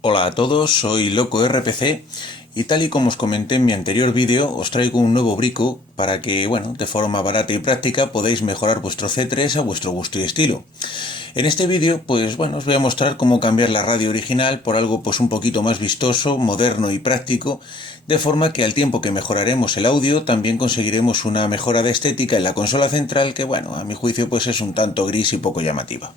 Hola a todos, soy Loco RPC y tal y como os comenté en mi anterior vídeo, os traigo un nuevo brico para que, bueno, de forma barata y práctica podáis mejorar vuestro C3 a vuestro gusto y estilo. En este vídeo, pues bueno, os voy a mostrar cómo cambiar la radio original por algo pues un poquito más vistoso, moderno y práctico, de forma que al tiempo que mejoraremos el audio, también conseguiremos una mejora de estética en la consola central que, bueno, a mi juicio pues es un tanto gris y poco llamativa.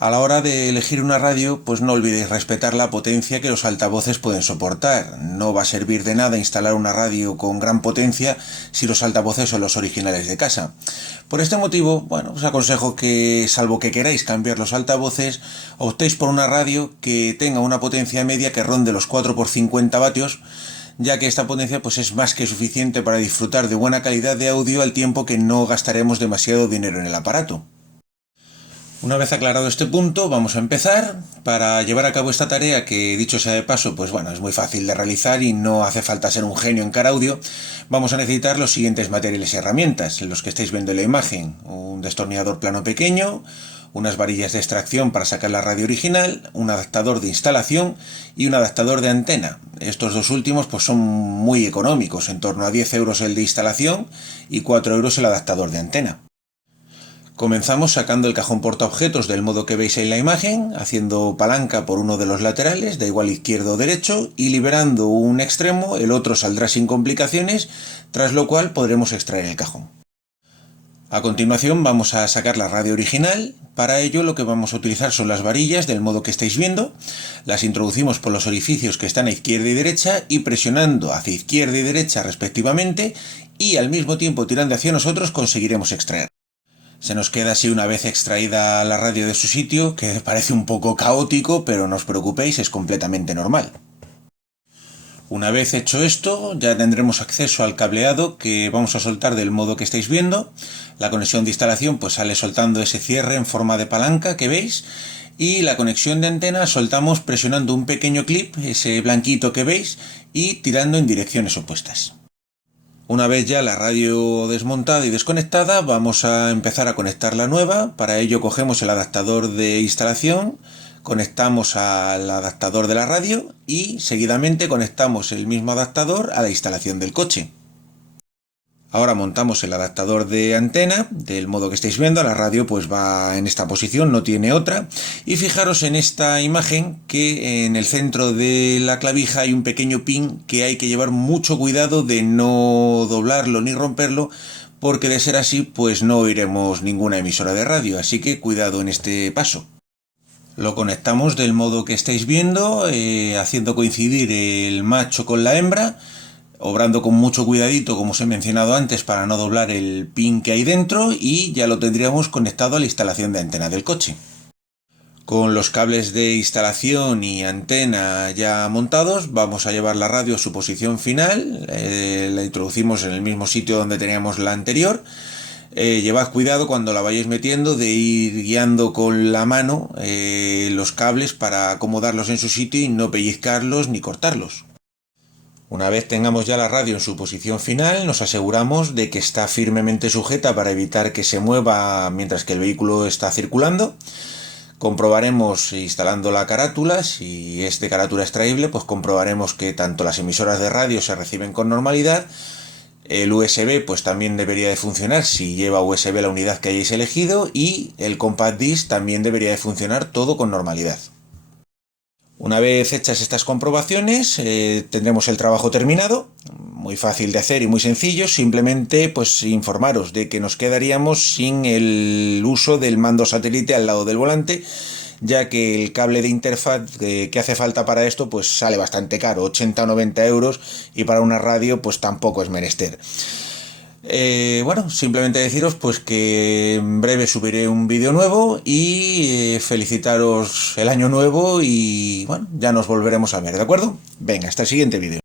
A la hora de elegir una radio, pues no olvidéis respetar la potencia que los altavoces pueden soportar. No va a servir de nada instalar una radio con gran potencia si los altavoces son los originales de casa. Por este motivo, bueno, os aconsejo que, salvo que queráis cambiar los altavoces, optéis por una radio que tenga una potencia media que ronde los 4x50 vatios, ya que esta potencia pues es más que suficiente para disfrutar de buena calidad de audio al tiempo que no gastaremos demasiado dinero en el aparato. Una vez aclarado este punto, vamos a empezar. Para llevar a cabo esta tarea, que dicho sea de paso, pues bueno, es muy fácil de realizar y no hace falta ser un genio en cara audio, vamos a necesitar los siguientes materiales y herramientas, los que estáis viendo en la imagen: un destornillador plano pequeño, unas varillas de extracción para sacar la radio original, un adaptador de instalación y un adaptador de antena. Estos dos últimos pues son muy económicos, en torno a 10 euros el de instalación y 4 euros el adaptador de antena. Comenzamos sacando el cajón portaobjetos del modo que veis en la imagen, haciendo palanca por uno de los laterales, da igual izquierdo o derecho, y liberando un extremo, el otro saldrá sin complicaciones, tras lo cual podremos extraer el cajón. A continuación vamos a sacar la radio original. Para ello lo que vamos a utilizar son las varillas del modo que estáis viendo. Las introducimos por los orificios que están a izquierda y derecha y presionando hacia izquierda y derecha respectivamente, y al mismo tiempo tirando hacia nosotros conseguiremos extraer. Se nos queda así una vez extraída la radio de su sitio, que parece un poco caótico, pero no os preocupéis, es completamente normal. Una vez hecho esto, ya tendremos acceso al cableado que vamos a soltar del modo que estáis viendo. La conexión de instalación pues sale soltando ese cierre en forma de palanca que veis, y la conexión de antena soltamos presionando un pequeño clip, ese blanquito que veis, y tirando en direcciones opuestas. Una vez ya la radio desmontada y desconectada, vamos a empezar a conectar la nueva. Para ello cogemos el adaptador de instalación, conectamos al adaptador de la radio y seguidamente conectamos el mismo adaptador a la instalación del coche. Ahora montamos el adaptador de antena, del modo que estáis viendo. La radio pues va en esta posición, no tiene otra. Y fijaros en esta imagen que en el centro de la clavija hay un pequeño pin que hay que llevar mucho cuidado de no doblarlo ni romperlo, porque de ser así pues no oiremos ninguna emisora de radio, así que cuidado en este paso. Lo conectamos del modo que estáis viendo, haciendo coincidir el macho con la hembra, obrando con mucho cuidadito, como os he mencionado antes, para no doblar el pin que hay dentro, y ya lo tendríamos conectado a la instalación de antena del coche. Con los cables de instalación y antena ya montados, vamos a llevar la radio a su posición final. La introducimos en el mismo sitio donde teníamos la anterior. Llevad cuidado cuando la vayáis metiendo de ir guiando con la mano los cables para acomodarlos en su sitio y no pellizcarlos ni cortarlos. Una vez tengamos ya la radio en su posición final, nos aseguramos de que está firmemente sujeta para evitar que se mueva mientras que el vehículo está circulando. Comprobaremos instalando la carátula. Si es de carátula extraíble, pues comprobaremos que tanto las emisoras de radio se reciben con normalidad. El USB pues también debería de funcionar si lleva USB la unidad que hayáis elegido, y el compact disc también debería de funcionar todo con normalidad. Una vez hechas estas comprobaciones, tendremos el trabajo terminado, muy fácil de hacer y muy sencillo. Simplemente pues informaros de que nos quedaríamos sin el uso del mando satélite al lado del volante, ya que el cable de interfaz que hace falta para esto pues sale bastante caro, 80 o 90 euros, y para una radio pues tampoco es menester. Bueno, simplemente deciros pues que en breve subiré un vídeo nuevo y felicitaros el año nuevo, y bueno, ya nos volveremos a ver, ¿de acuerdo? Venga, hasta el siguiente vídeo.